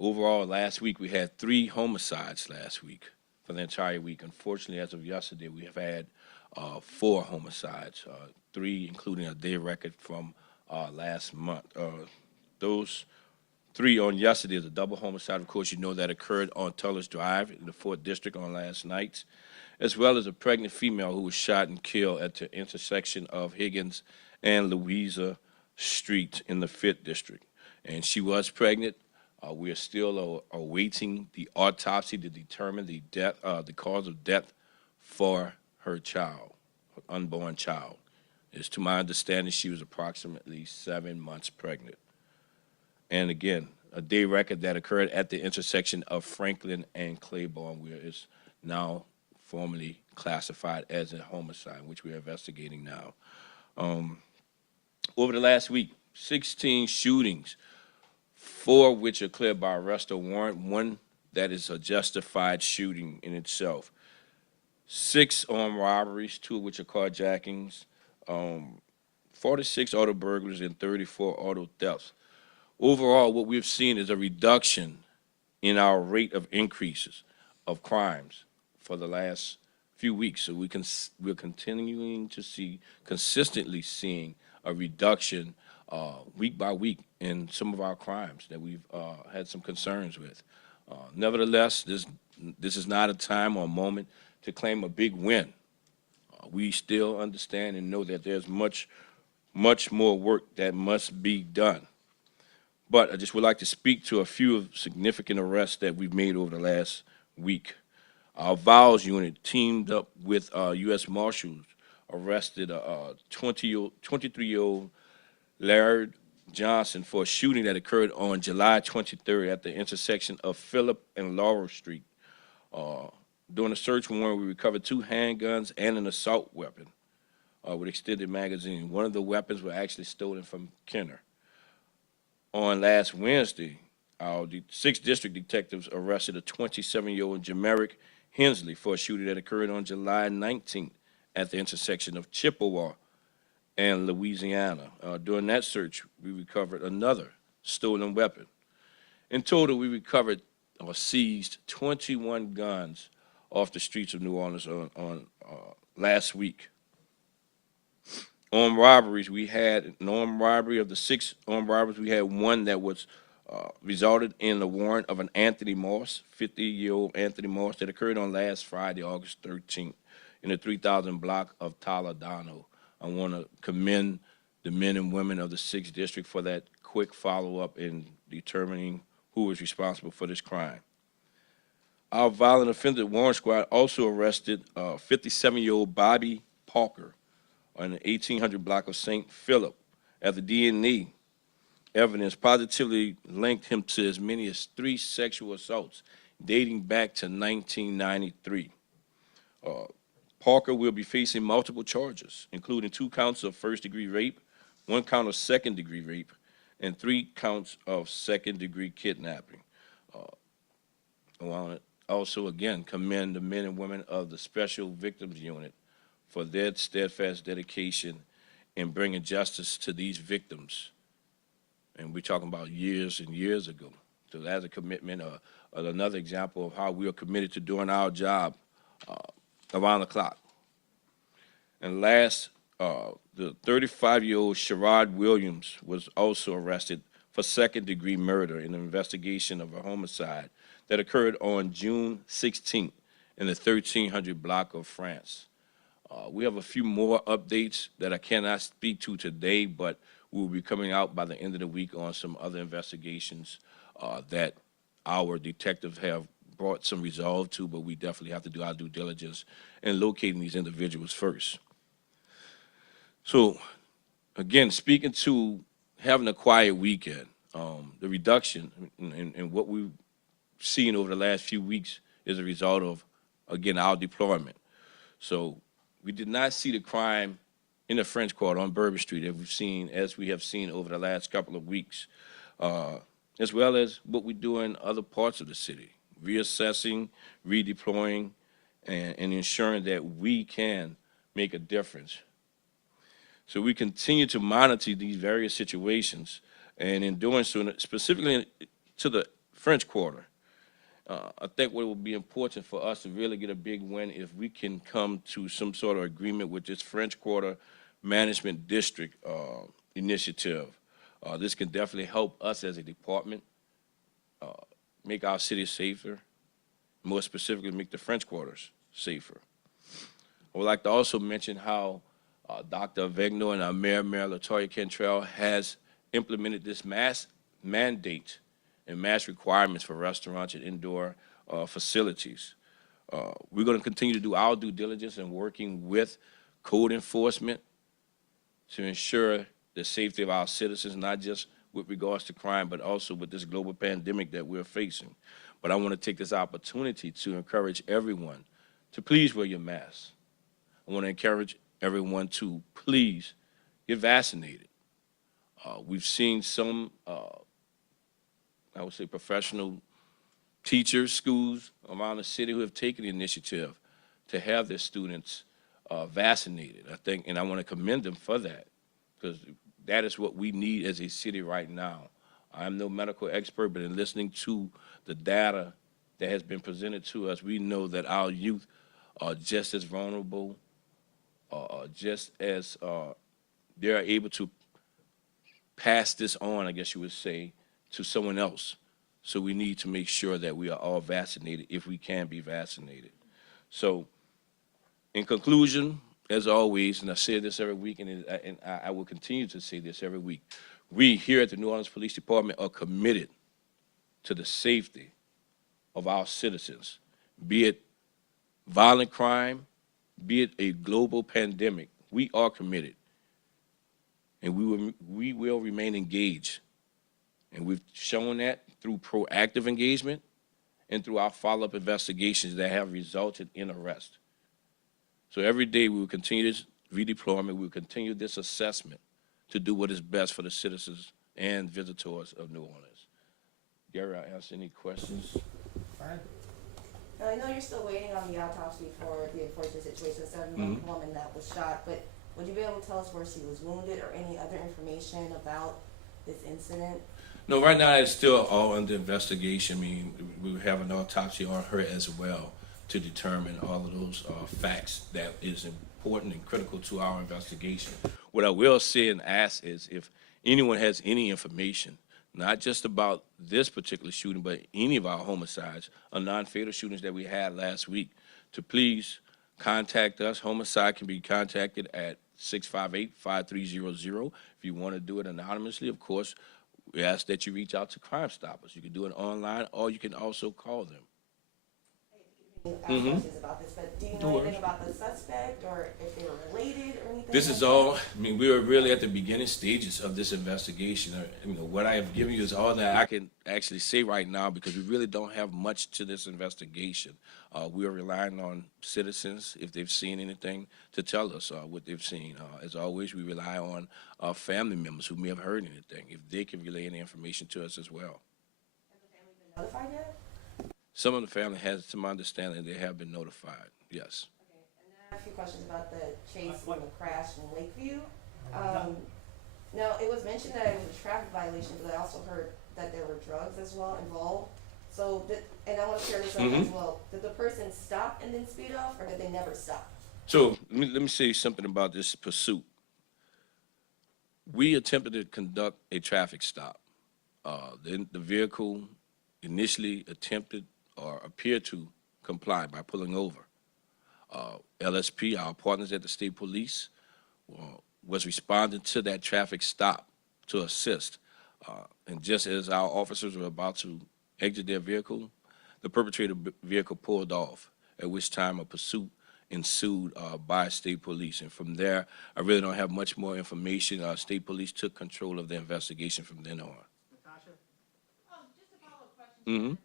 Overall, last week we had 3 homicides last week for the entire week. Unfortunately, as of yesterday, we have had 4 homicides, 3 including a day record from last month. Those 3 on yesterday is a double homicide. Of course, you know that occurred on Tullis Drive in the 4th District on last night, as well as a pregnant female who was shot and killed at the intersection of Higgins and Louisa Street in the 5th District. And she was pregnant. We are still awaiting the autopsy to determine the death, the cause of death for her child, her unborn child. It's to my understanding she was approximately 7 months pregnant. And again, a day record that occurred at the intersection of Franklin and Claiborne, where it's now formally classified as a homicide, which we're investigating now. Over the last week, 16 shootings, 4 of which are cleared by arrest or warrant, 1 that is a justified shooting in itself. 6 armed robberies, 2 of which are carjackings, 46 auto burglaries, and 34 auto thefts. Overall, what we've seen is a reduction in our rate of increases of crimes for the last few weeks. So we're continuing to see, consistently seeing a reduction week by week in some of our crimes that we've had some concerns with. Nevertheless, this is not a time or a moment to claim a big win. We still understand and know that there's much more work that must be done. But I just would like to speak to a few of significant arrests that we've made over the last week. Our VOWS unit teamed up with U.S. Marshals, arrested a 23-year-old Laird Johnson for a shooting that occurred on July 23rd at the intersection of Phillip and Laurel Street. During a search warrant, we recovered 2 handguns and an assault weapon with extended magazine. One of the weapons were actually stolen from Kenner. On last Wednesday, our 6th District detectives arrested a 27-year-old Jamerick Hensley for a shooting that occurred on July 19th at the intersection of Chippewa and Louisiana. During that search, we recovered another stolen weapon. In total, we recovered or seized 21 guns off the streets of New Orleans on last week. Armed robberies, we had an armed robbery. Of the 6 armed robberies, we had 1 that was resulted in the warrant of an Anthony Moss, 50-year-old Anthony Moss, that occurred on last Friday, August 13th, in the 3000 block of Toledano. I want to commend the men and women of the 6th District for that quick follow-up in determining who was responsible for this crime. Our violent offender warrant squad also arrested 57-year-old Bobby Parker on the 1800 block of St. Philip at the DNA evidence positively linked him to as many as 3 sexual assaults dating back to 1993. Parker will be facing multiple charges, including 2 counts of first-degree rape, 1 count of second-degree rape, and 3 counts of second-degree kidnapping. I want to also, again, commend the men and women of the Special Victims Unit for their steadfast dedication in bringing justice to these victims. And we're talking about years and years ago. So that's a commitment, another example of how we are committed to doing our job around the clock. And last, the 35-year-old Sherrod Williams was also arrested for second-degree murder in an investigation of a homicide that occurred on June 16th in the 1300 block of France. We have a few more updates that I cannot speak to today, but we will be coming out by the end of the week on some other investigations that our detectives have brought some resolve to, but we definitely have to do our due diligence in locating these individuals first. So, again, speaking to having a quiet weekend, the reduction in what we've seen over the last few weeks is a result of, again, our deployment. So we did not see the crime in the French Quarter on Bourbon Street as we have seen over the last couple of weeks, as well as what we do in other parts of the city, reassessing, redeploying, and ensuring that we can make a difference. So we continue to monitor these various situations, and in doing so, specifically to the French Quarter. I think what would be important for us to really get a big win if we can come to some sort of agreement with this French Quarter Management District initiative. This can definitely help us as a department make our city safer, more specifically make the French Quarters safer. I would like to also mention how Dr. Avegno and our Mayor LaToya Cantrell has implemented this mask mandate and mask requirements for restaurants and indoor facilities. We're going to continue to do our due diligence in working with code enforcement to ensure the safety of our citizens, not just with regards to crime, but also with this global pandemic that we're facing. But I want to take this opportunity to encourage everyone to please wear your mask. I want to encourage everyone to please get vaccinated. We've seen some, I would say, professional teachers, schools around the city who have taken the initiative to have their students vaccinated. I think, and I want to commend them for that, because that is what we need as a city right now. I'm no medical expert, but in listening to the data that has been presented to us, we know that our youth are just as vulnerable, just as they're able to pass this on, I guess you would say, to someone else. So we need to make sure that we are all vaccinated if we can be vaccinated. So in conclusion, as always, and I say this every week, and I will continue to say this every week, we here at the New Orleans Police Department are committed to the safety of our citizens, be it violent crime, be it a global pandemic. We are committed, and we will remain engaged. And we've shown that through proactive engagement and through our follow-up investigations that have resulted in arrest. So every day we will continue this redeployment, we will continue this assessment to do what is best for the citizens and visitors of New Orleans. Gary, I'll answer any questions. Fine. Now, I know you're still waiting on the autopsy for the unfortunate situation of the 7-month woman that was shot, but would you be able to tell us where she was wounded or any other information about this incident? No, right now it's still all under investigation. I mean, we have an autopsy on her as well to determine all of those facts that is important and critical to our investigation. What I will say and ask is if anyone has any information, not just about this particular shooting, but any of our homicides or non-fatal shootings that we had last week, to please contact us. Homicide can be contacted at 658-5300. If you want to do it anonymously, of course, we ask that you reach out to Crime Stoppers. You can do it online, or you can also call them. Questions about this, but do you know anything about the suspect or if they were related or anything? This is all, I mean, we are really at the beginning stages of this investigation. What I have given you is all that I can actually say right now, because we really don't have much to this investigation. We are relying on citizens, if they've seen anything, to tell us what they've seen. As always, we rely on family members who may have heard anything, if they can relay any information to us as well. Has the family been notified yet? Some of the family has, to my understanding, they have been notified, yes. Okay, and then I have a few questions about the chase and the crash in Lakeview. Now, it was mentioned that it was a traffic violation, but I also heard that there were drugs as well involved. So, and I want to clear this up as well. Did the person stop and then speed off, or did they never stop? So let me say something about this pursuit. We attempted to conduct a traffic stop. The vehicle initially attempted or appeared to comply by pulling over. LSP, our partners at the state police, was responding to that traffic stop to assist. And just as our officers were about to exit their vehicle, the perpetrator vehicle pulled off, at which time a pursuit ensued by state police. And from there, I really don't have much more information. State police took control of the investigation from then on. Natasha? Just a follow-up question. Mm-hmm. Chief.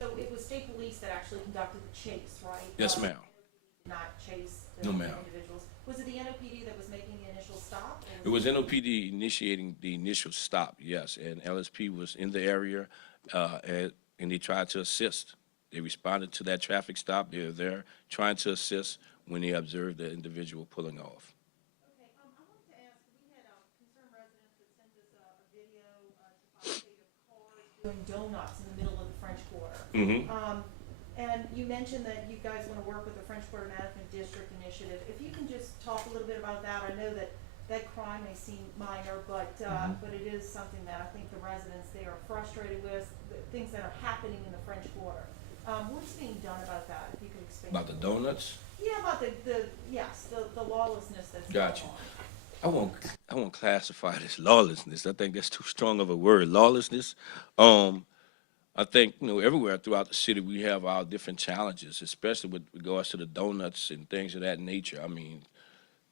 So it was state police that actually conducted the chase, right? Yes, ma'am. NOPD did not chase the No, ma'am. individuals. Was it the NOPD that was making the initial stop? It was NOPD initiating the initial stop, yes, and LSP was in the area, and they tried to assist. They responded to that traffic stop. They were there trying to assist when they observed the individual pulling off. Okay, I wanted to ask, we had concerned residents that sent us a video to 5 state of cars doing donuts in the middle of the French Quarter. Mm-hmm. And you mentioned that you guys want to work with the French Quarter Management District Initiative. If you can just talk a little bit about that, I know that that crime may seem minor, but it is something that I think the residents there are frustrated with, the things that are happening in the French Quarter. What's being done about that, if you could explain? About the donuts? Yeah, about the lawlessness that's Gotcha. going on. I won't classify it as lawlessness. I think that's too strong of a word. Lawlessness. I think, everywhere throughout the city we have our different challenges, especially with regards to the donuts and things of that nature. I mean,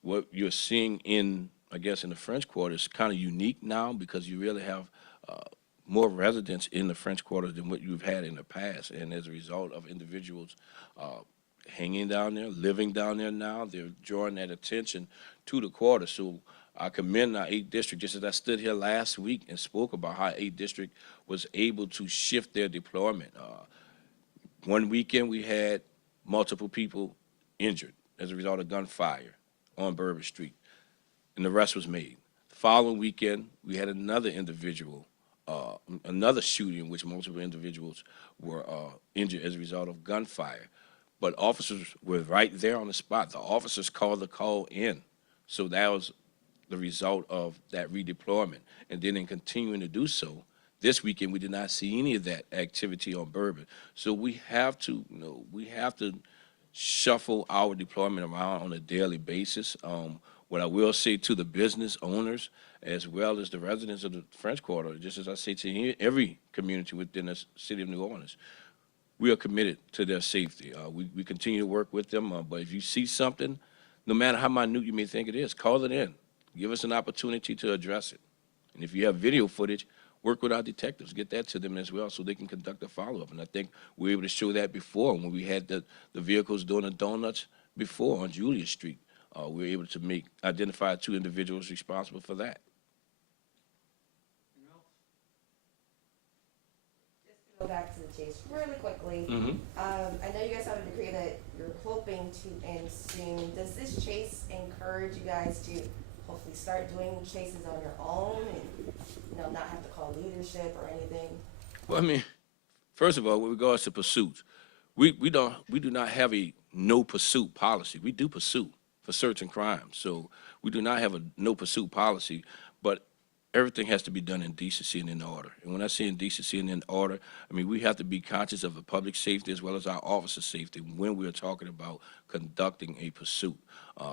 what you're seeing in the French Quarter is kind of unique now because you really have more residents in the French Quarter than what you've had in the past, and as a result of individuals hanging down there, living down there now, they're drawing that attention to the quarter. So I commend our 8th District, just as I stood here last week and spoke about how 8th District was able to shift their deployment. One weekend we had multiple people injured as a result of gunfire on Bourbon Street, and the rest was made. The following weekend, we had another individual, another shooting in which multiple individuals were injured as a result of gunfire. But officers were right there on the spot. The officers called the call in. So that was the result of that redeployment. And then in continuing to do so, this weekend we did not see any of that activity on Bourbon. So we have to, shuffle our deployment around on a daily basis. What I will say to the business owners as well as the residents of the French Quarter, just as I say to every community within the city of New Orleans, we are committed to their safety. We continue to work with them, but if you see something, no matter how minute you may think it is, call it in. Give us an opportunity to address it. And if you have video footage, work with our detectives. Get that to them as well so they can conduct a follow-up. And I think we were able to show that before when we had the vehicles doing the donuts before on Julia Street. We were able to identify 2 individuals responsible for that. Go back to the chase really quickly. Mm-hmm. I know you guys have a decree that you're hoping to end soon. Does this chase encourage you guys to hopefully start doing chases on your own and not have to call leadership or anything? Well, I mean, first of all, with regards to pursuits, we do not have a no pursuit policy. We do pursue for certain crimes, so we do not have a no pursuit policy, but everything has to be done in decency and in order. And when I say in decency and in order, I mean we have to be conscious of the public safety as well as our officer safety when we're talking about conducting a pursuit.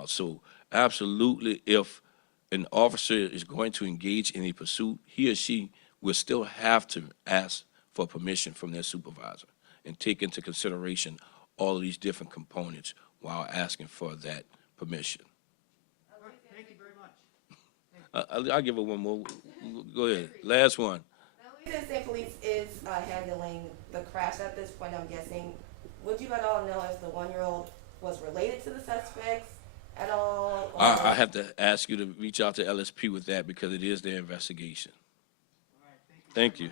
So absolutely, if an officer is going to engage in a pursuit, he or she will still have to ask for permission from their supervisor and take into consideration all of these different components while asking for that permission. Thank you very much. I'll give it one more. Go ahead. Last one. Now, Louisiana State Police is handling the crash at this point, I'm guessing. Would you at all know if the 1-year-old was related to the suspects at all? I have to ask you to reach out to LSP with that because it is their investigation. All right, Thank you.